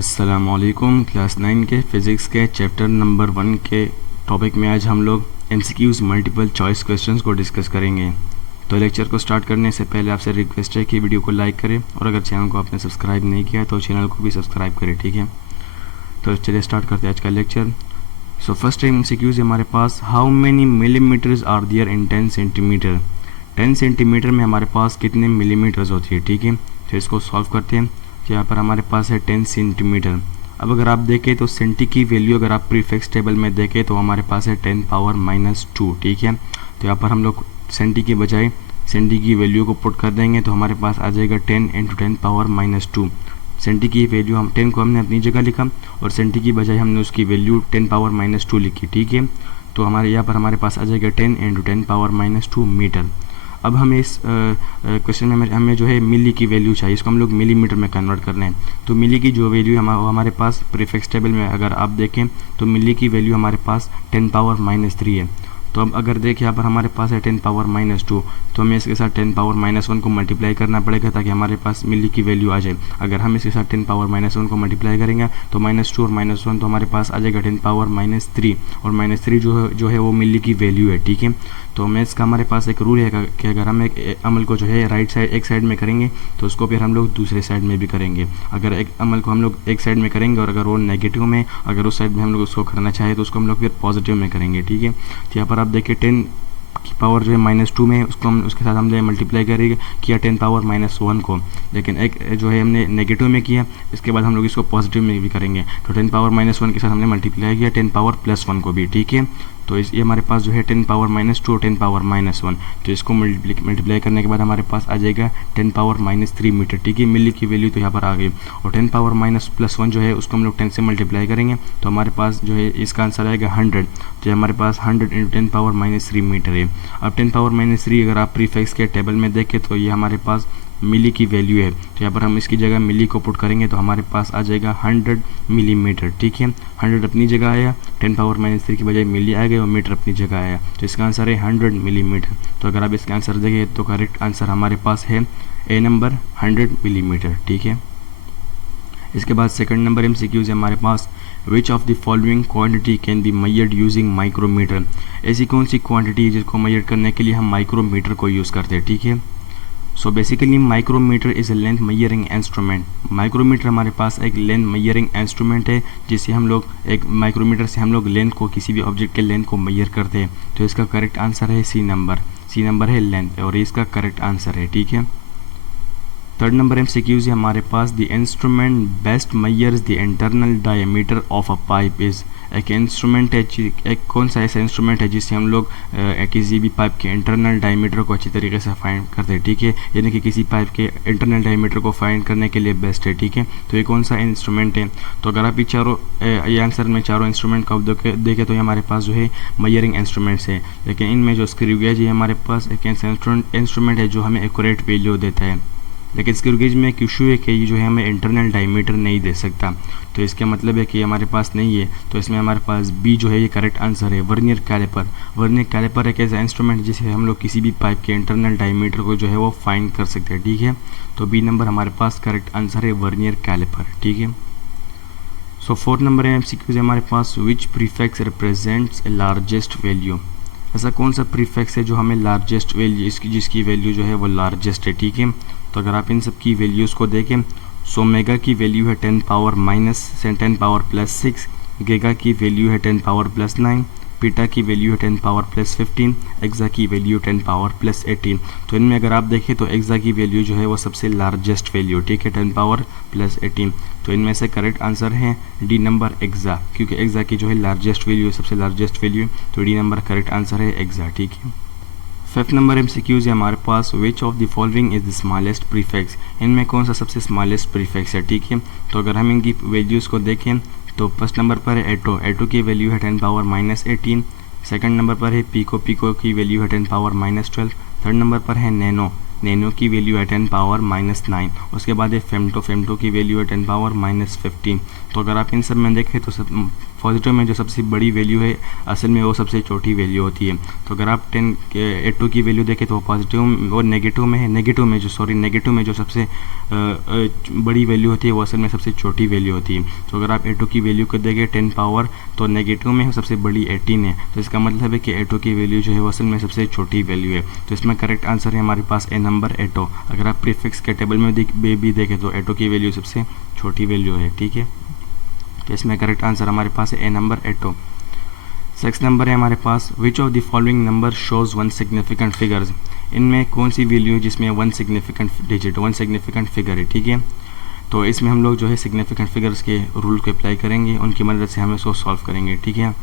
अस्सलामुअलैकुम। क्लास 9 के फ़िज़िक्स के चैप्टर नंबर 1 के टॉपिक में आज हम लोग एमसीक्यूज़ मल्टीपल चॉइस क्वेश्चंस को डिस्कस करेंगे। तो लेक्चर को स्टार्ट करने से पहले आपसे रिक्वेस्ट है कि वीडियो को लाइक करें और अगर चैनल को आपने सब्सक्राइब नहीं किया तो चैनल को भी सब्सक्राइब करें, ठीक है। तो चलिए स्टार्ट करते हैं आज का लेक्चर। सो फर्स्ट एमसीक्यूज़ हमारे पास, how many millimetres are there in 10 centimetre. 10 centimetre में हमारे पास कितने मिलीमीटर्स होती है, ठीक है। तो इसको सॉल्व करते हैं। तो यहाँ पर हमारे पास है 10 सेंटीमीटर। अब अगर आप देखें तो सेंटी की वैल्यू अगर आप प्रीफिक्स टेबल में देखें तो हमारे पास है 10 पावर -2, ठीक है। तो यहाँ पर हम लोग सेंटी की बजाय सेंटी की वैल्यू को पुट कर देंगे तो हमारे पास आ जाएगा 10 × 10 पावर -2। सेंटी की वैल्यू हम 10 को हमने अपनी जगह लिखा और सेंटी की बजाय हमने उसकी वैल्यू 10 पावर -2 लिखी, ठीक है। तो हमारे यहाँ पर हमारे पास आ जाएगा 10 × 10 पावर -2 मीटर। अब हमें इस क्वेश्चन में हमें जो है मिली की वैल्यू चाहिए, इसको हम लोग मिलीमीटर में कन्वर्ट करना है। तो मिली की जो वैल्यू हमारे पास प्रीफिक्स टेबल में अगर आप देखें तो मिली की वैल्यू हमारे पास 10 पावर -3 है। तो अब अगर देखें यहाँ पर हमारे पास है 10 पावर -2, तो हमें इसके साथ 10 पावर -1 को मल्टीप्लाई करना पड़ेगा ताकि हमारे पास मिली की वैल्यू आ जाए। अगर हम इसके साथ 10 पावर -1 को मल्टीप्लाई करेंगे तो -2 और -1 तो हमारे पास आ जाएगा 10 पावर -3 और -3 जो है वो मिली की वैल्यू है, ठीक है। तो मैथ्स का हमारे पास एक रूल है कि अगर हम एक अमल को जो है राइट साइड एक साइड में करेंगे तो उसको फिर हम लोग दूसरे साइड में भी करेंगे। अगर एक अमल को हम लोग एक साइड में करेंगे और अगर वो नेगेटिव में अगर उस साइड में हम लोग उसको करना चाहे तो उसको हम लोग फिर पॉजिटिव में करेंगे, ठीक है। तो यहाँ पर आप देखिए 10 की पावर जो है -2 में उसको हम उसके साथ हमने मल्टीप्लाई करेंगे किया 10 पावर -1 को, लेकिन एक जो है हमने नेगेटिव में किया, इसके बाद हम लोग इसको पॉजिटिव में भी करेंगे। तो 10 पावर -1 के साथ हमने मल्टीप्लाई किया 10 पावर +1 को भी, ठीक है। तो ये हमारे पास जो है 10 पावर -2 और 10 पावर -1, तो इसको मल्टीप्लाई करने के बाद हमारे पास आ जाएगा 10 पावर -3 मीटर, ठीक है। मिली की वैल्यू तो यहाँ पर आ गई और 10 पावर -+1 जो है उसको हम लोग 10 से मल्टीप्लाई करेंगे तो हमारे पास जो है इसका आंसर आएगा 100। तो हमारे पास 100 × 10 पावर -3 मीटर है। अब 10 पावर -3 अगर आप प्रीफिक्स के टेबल में देखें तो ये हमारे पास मिली की वैल्यू है। तो यहाँ पर हम इसकी जगह मिली को पुट करेंगे तो हमारे पास आ जाएगा 100 मिलीमीटर, ठीक है। 100 अपनी जगह आया, 10 पावर -3 की बजाय मिली आ गई और मीटर अपनी जगह आया, तो इसका आंसर है 100 मिलीमीटर। तो अगर आप इसका आंसर देखें तो करेक्ट आंसर हमारे पास है ए नंबर 100 मिलीमीटर, ठीक है। इसके बाद सेकंड नंबर एमसीक्यूज है हमारे पास, which of the following quantity can be measured using micrometer. ऐसी कौन सी क्वांटिटी है जिसको मेजर करने के लिए हम माइक्रोमीटर को यूज़ करते हैं, ठीक है। So basically micrometer is a length measuring instrument. Micrometer हमारे पास एक लेंथ मेजरिंग इंस्ट्रूमेंट है जिससे हम लोग एक माइक्रोमीटर से हम लोग लेंथ को किसी भी ऑब्जेक्ट के लेंथ को मेजर करते हैं। तो इसका करेक्ट आंसर है सी नंबर है लेंथ और इसका करेक्ट आंसर है, ठीक है। थर्ड नंबर एमसीक्यूज है हमारे पास, the instrument best measures the internal diameter of a pipe is. एक इंस्ट्रूमेंट है, एक कौन सा ऐसा इंस्ट्रूमेंट है जिससे हम लोग किसी भी पाइप के इंटरनल डायमीटर को अच्छी तरीके से फाइंड करते हैं, ठीक है। यानी कि किसी पाइप के इंटरनल डायमीटर को फाइंड करने के लिए बेस्ट है, ठीक है। तो ये कौन सा इंस्ट्रूमेंट है। तो अगर आप ये आंसर में चारों इंस्ट्रूमेंट को देखें तो ये हमारे पास जो है मेजरिंग इंस्ट्रूमेंट्स है, लेकिन इनमें जो स्क्रू गेज है हमारे पास एक इंस्ट्रूमेंट है जो हमें एक्यूरेट वैल्यू देता है, लेकिन स्क्रू गेज में एक इशू है कि ये जो है हमें इंटरनल डायमीटर नहीं दे सकता। तो इसका मतलब है कि हमारे पास नहीं है, तो इसमें हमारे पास बी जो है ये करेक्ट आंसर है। वर्नियर कैलिपर एक ऐसा इंस्ट्रूमेंट जिससे हम लोग किसी भी पाइप के इंटरनल डायमीटर को जो है वो फाइंड कर सकते हैं, ठीक है। तो बी नंबर हमारे पास करेक्ट आंसर है वर्नियर कैलिपर, ठीक है। सो फोर्थ नंबर है एमसीक्यूज हमारे पास, विच प्रीफिक्स रिप्रेजेंट्स ए लार्जेस्ट वैल्यू। ऐसा कौन सा प्रीफिक्स है जो हमें लार्जेस्ट वैल्यू जिसकी वैल्यू जो है वो लार्जेस्ट है, ठीक है। तो अगर आप इन सब की वैल्यूज़ को देखें, सो मेगा की वैल्यू है 10 पावर +6, गीगा की वैल्यू है 10 पावर +9, पीटा की वैल्यू है 10 पावर +15, एक्सा की वैल्यू 10 पावर +18। तो इनमें अगर आप देखें तो एक्सा की वैल्यू जो है वो सबसे लार्जेस्ट वैल्यू, ठीक है, 10 पावर +18। तो इनमें से करेक्ट आंसर है डी नंबर एक्सा, क्योंकि एक्सा की जो है लार्जेस्ट वैल्यू है, सबसे लार्जेस्ट वैल्यू है, तो डी नंबर करेक्ट आंसर है एक्सा, ठीक है। फिफ्थ नंबर एमसीक्यूज है हमारे पास, which of the following is the smallest prefix. इनमें कौन सा सबसे स्मॉलेस्ट प्रीफिक्स है, ठीक है। तो अगर हम इनकी वैल्यूज़ को देखें तो फर्स्ट नंबर पर है एटो की वैल्यू है 10 पावर -18। सेकंड नंबर पर है पीको की वैल्यू है 10 पावर -12। थर्ड नंबर पर है नैनो की वैल्यू है 10 पावर -9। उसके बाद है फेमटो की वैल्यू है 10 पावर -15। तो अगर आप इन सब में देखें तो पॉजिटिव में जो सबसे बड़ी वैल्यू है असल में वो सबसे छोटी वैल्यू होती है। तो अगर आप 10 के 8 की वैल्यू देखें तो वो पॉजिटिव और नेगेटिव में है, नेगेटिव में जो सबसे बड़ी वैल्यू होती है वो असल में सबसे छोटी वैल्यू होती है। तो अगर आप 8 की वैल्यू को देखें 10 पावर तो नेगेटिव में सबसे बड़ी 18 है, तो इसका मतलब है कि 8 की वैल्यू जो है वो असल में सबसे छोटी वैल्यू है। तो इसमें करेक्ट आंसर है हमारे पास ए नंबर 8। अगर आप प्रीफिक्स के टेबल में भी देखें तो 8 की वैल्यू सबसे छोटी वैल्यू है, ठीक है। तो इसमें करेक्ट आंसर हमारे पास है ए नंबर 8। 6 नंबर है हमारे पास, which of the following number shows one significant figures. इनमें कौन सी वैल्यू है जिसमें one significant digit, one significant figure है, ठीक है। तो इसमें हम लोग जो है सिग्निफिकेंट फिगर्स के रूल को अप्लाई करेंगे, उनकी मदद से हम इसको सॉल्व करेंगे, ठीक है।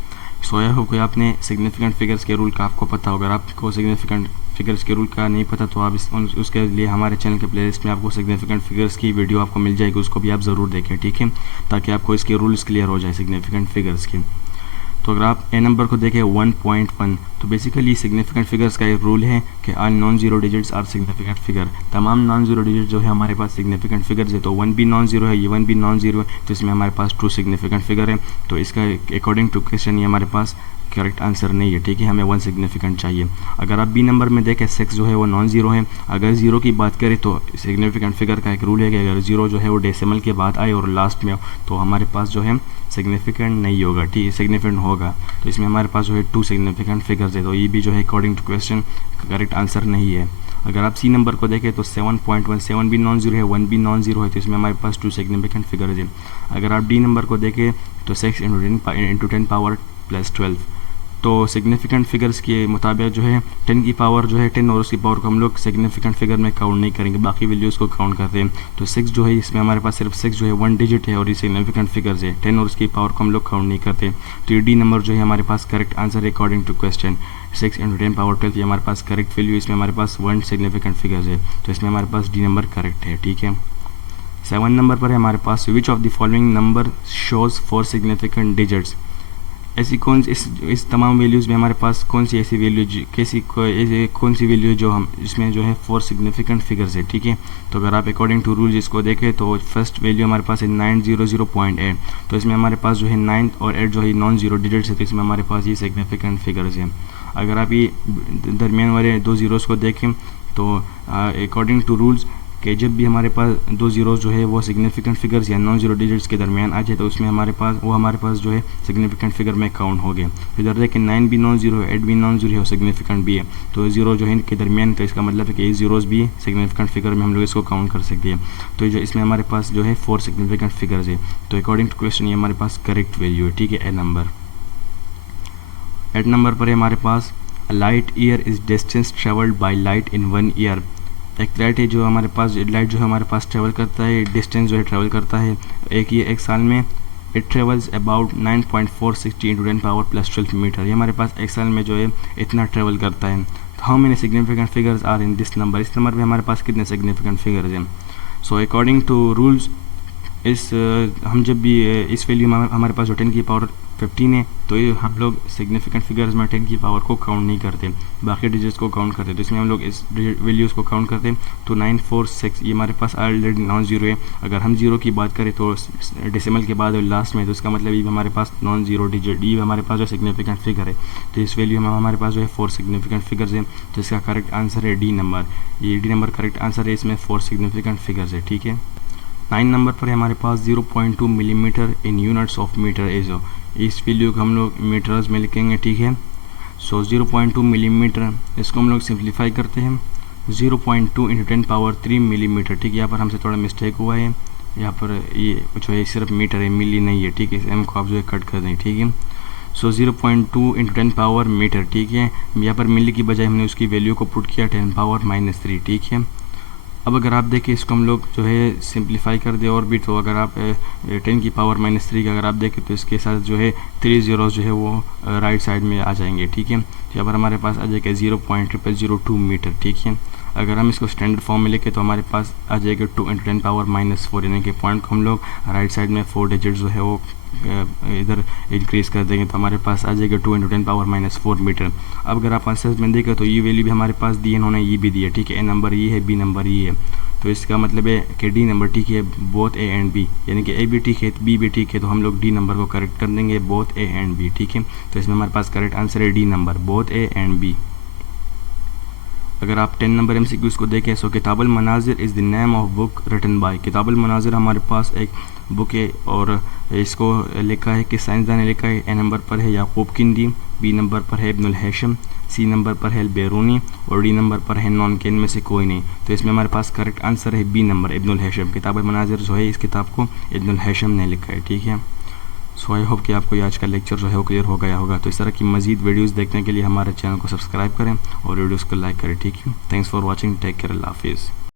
सो आई होप कि आपने सिग्निफिकेंट फिगर्स के रूल का आपको पता होगा। अगर आपको सिग्निफिकेंट फिगर्स के रूल का नहीं पता तो आप उसके लिए हमारे चैनल के प्लेलिस्ट में आपको सिग्निफिकेंट फिगर्स की वीडियो आपको मिल जाएगी, उसको भी आप ज़रूर देखें, ठीक है, ताकि आपको इसके रूल्स क्लियर हो जाए सिग्निफिकेंट फिगर्स के। तो अगर आप ए नंबर को देखें 1.1, तो बेसिकली सिग्निफिकेंट फिगर्स का एक रूल है कि all non zero digits are significant figure. तमाम नॉन जीरो डिजिट जो है हमारे पास सिग्निफिकेंट फिगर्स है। तो 1 भी नॉन जीरो है, ये 1 भी नॉन जीरो है, तो इसमें हमारे पास 2 सिग्निफिकेंट फिगर है। तो इसका अकॉर्डिंग टू क्वेश्चन ये हमारे पास करेक्ट आंसर नहीं है, ठीक है, हमें 1 सिग्निफिकेंट चाहिए। अगर आप बी नंबर में देखें 6 जो है वो नॉन जीरो है। अगर जीरो की बात करें तो सिग्निफिकेंट फिगर का एक रूल है कि अगर जीरो जो है वो डेसिमल के बाद आए और लास्ट में हो तो हमारे पास जो है सिग्निफिकेंट नहीं होगा, ठीक है, सिग्निफिकेंट होगा। तो इसमें हमारे पास जो है 2 सिग्निफिकेंट फिगर्स है, तो ये भी जो है according to question correct answer नहीं है। अगर आप सी नंबर को देखें तो 7.1, 7 भी नॉन जीरो है, 1 भी नॉन जीरो है, तो इसमें हमारे पास 2 सिग्निफिकेंट फिगर्स है। अगर आप डी नंबर को देखें तो 6 इंटू 10 पावर प्लस 12, तो सिग्निफिकेंट फिगर्स के मुताबिक जो है 10 की पावर जो है 10 और उसकी पावर को हम लोग सिग्निफिकेंट फिगर में काउंट नहीं करेंगे, बाकी वैल्यूज़ को काउंट करते हैं। तो 6 जो है इसमें हमारे पास सिर्फ 6 जो है 1 डिजिट है और ये सिग्निफिकेंट फिगर्स है, 10 और उसकी पावर को हम लोग काउंट नहीं करते। तो ये डी नंबर जो है हमारे पास करेक्ट आंसर है according to question. 6 into 10 power 12 ये हमारे पास करेक्ट वैल्यू, इसमें हमारे पास 1 सिग्निफिकेंट फिगर्स है, तो इसमें हमारे पास डी नंबर करेक्ट है, ठीक है। 7 नंबर पर है हमारे पास, which of the following number shows 4 significant digits. ऐसी कौन इस तमाम वैल्यूज़ में हमारे पास कौन सी ऐसी वैल्यू कौन सी वैल्यू जो हम इसमें जो है 4 सिग्निफिकेंट फिगर्स है, ठीक है। तो अगर आप अकॉर्डिंग टू रूल्स इसको देखें तो फर्स्ट वैल्यू हमारे पास है 900.8, तो इसमें हमारे पास जो है 9 और 8 जो है नॉन जीरो डिजिट्स है, तो इसमें हमारे पास ये सिग्निफिकेंट फिगर्स हैं। अगर आप ये दरमियान वाले 2 ज़ीरोज़ को देखें तो अकॉर्डिंग टू रूल्स कि जब भी हमारे पास 2 ज़ीरोज़ जो है वो सिग्निफिकेंट फिगर्स या नॉन जीरो डिजिट्स के दरमियान आ जाए तो उसमें हमारे पास जो है सिग्निफिकेंट फिगर में काउंट हो गया। इधर देखें 9 भी नॉन जीरो है, 8 भी नॉन जीरो है और सिग्निफिकेंट भी है, तो ज़ीरो जो है इनके दरमियान, तो इसका मतलब है कि ये ज़ीरोज़ भी सिग्निफिकेंट फिगर में हम लोग इसको काउंट कर सकते हैं। तो जो इसमें हमारे पास जो है 4 सिग्निफिकेंट फिगर्स है, तो अकॉर्डिंग टू क्वेश्चन ये हमारे पास करेक्ट वैल्यू है, ठीक है, ए नंबर। 8 नंबर पर है हमारे पास, light year is distance travelled by light in 1 year. एक लाइट है जो हमारे पास ट्रेवल करता है, डिस्टेंस जो है ट्रेवल करता है एक साल में, it travels about 9.460 into 10 power plus 12 metre. ये हमारे पास एक साल में जो है इतना ट्रेवल करता है। तो how many significant figures are in this number, इस नंबर में हमारे पास कितने सिग्निफिकेंट फिगर्स हैं। सो अकॉर्डिंग टू रूल्स हम जब भी इस वैल्यू में हमारे पास जो 10 की पावर 15 है, तो ये हम लोग सिग्निफिकेंट फिगर्स में 10 की पावर को काउंट नहीं करते, बाकी डिजिट्स को काउंट करते। तो इसमें हम लोग इस वैल्यूज़ को काउंट करते हैं। तो 946 ये हमारे पास ऑलरेडी नॉन जीरो है। अगर हम जीरो की बात करें तो डेसिमल के बाद और लास्ट में, तो इसका मतलब ये हमारे पास नॉन जीरो डिजिट, ये हमारे पास जो सिग्निफिकेंट फिगर है। तो इस वैल्यू में हमारे पास जो है 4 सिग्निफिकेंट फिगर्स हैं, तो इसका करेक्ट आंसर है डी नंबर। ये डी नंबर करेक्ट आंसर है, इसमें 4 सिग्निफिकेंट फिगर्स है, ठीक है। 9 नंबर पर है हमारे पास 0.2 millimetre in units of metre is. इस वैल्यू को हम लोग मीटर्स में लिखेंगे, ठीक है। सो 0.2 मिलीमीटर, इसको हम लोग सिंप्लीफाई करते हैं 0.2 इंटू 10 पावर 3 मिलीमीटर, ठीक है। यहाँ पर हमसे थोड़ा मिस्टेक हुआ है, यहाँ पर ये जो है सिर्फ मीटर है, मिली नहीं है, ठीक है। एम को आप जो है कट कर दें, ठीक है। सो 0.2 इंटू 10 पावर मीटर, ठीक है। यहाँ पर मिली की बजाय हमने उसकी वैल्यू को पुट किया 10 पावर -3, ठीक है। अब अगर आप देखें इसको हम लोग जो है सिंप्लीफाई कर दे और भी, तो अगर आप 10 की पावर -3 का अगर आप देखें तो इसके साथ जो है 3 ज़ीरोज़ जो है वो राइट साइड में आ जाएंगे, ठीक है। यहाँ पर हमारे पास आ जाएगा 0.0002 मीटर, ठीक है। अगर हम इसको स्टैंडर्ड फॉर्म में लिखें तो हमारे पास आ जाएगा 2 इंटू 10 पावर -4, यानी कि पॉइंट को हम लोग राइट साइड में 4 डिजिट जो है वो इधर इंक्रीज़ कर देंगे, तो हमारे पास आ जाएगा 2 इंटू 10 पावर -4 मीटर। अब अगर आप आंसर में देखें तो ये वैल्यू भी हमारे पास दी है, इन्होंने ये भी दी है, ठीक है। ए नंबर ये है, बी नंबर ये है, तो इसका मतलब है कि डी नंबर ठीक है, बोथ ए एंड बी, यानी कि ए भी ठीक है बी भी ठीक है, तो हम लोग डी नंबर को करेक्ट कर देंगे, बोथ ए एंड बी। ठीक है, तो इसमें हमारे पास करेक्ट आंसर है D number, both A and B. अगर आप 10 नंबर MCQs को देखें, so Kitabul Manazir is the name of book written by. Kitabul Manazir हमारे पास एक बुक है और इसको लिखा है कि साइंसदान ने लिखा है। ए नंबर पर है याकूब किंदी, बी नंबर पर है इब्नुल हैशम, सी नंबर पर है बेरूनी और डी नंबर पर है नॉन के, इनमें से कोई नहीं। तो इसमें हमारे पास करेक्ट आंसर है बी नंबर, इब्नुल हैशम। किताबुल मनाजिर जो है इस किताब को इब्नुल हैशम ने लिखा है। ठीक है, सो आई होप कि आपको ये आज का लेक्चर जो है वो क्लियर हो गया होगा। तो इस तरह की मजीद वीडियोस देखने के लिए हमारे चैनल को सब्सक्राइब करें और वीडियोस को लाइक करें। ठीक है, thanks for watching, take care, अल्लाह हाफिज़।